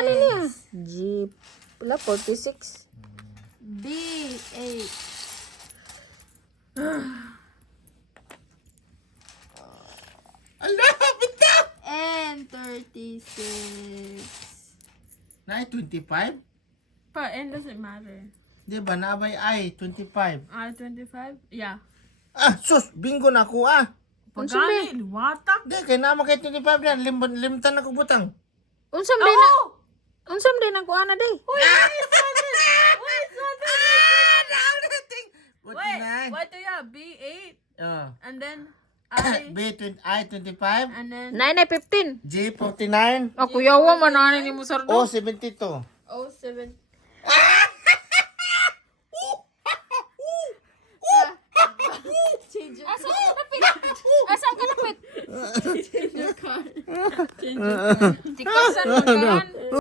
ano niya? G, wala, 46. B8. Ala, bita! N36. Na 25? Pa, N doesn't matter. Di ba, naabay ay 25. R25? Yeah. Ah, sus, bingo na ako ah. Pagani, liwatak. Di, kaya naman kay 25 na, limtan na ko butang. Unsam day na, unsam day na kuha na day. Wait, what do you have? B8? Oh. And then I, B25, and then 9 ay 15. G49, Ako yawa man ani ni mo sardo. O72. 07. Change your Asa ka lapit? Asa ka lapit? Change your car. Change your car. Tikasan mo gan.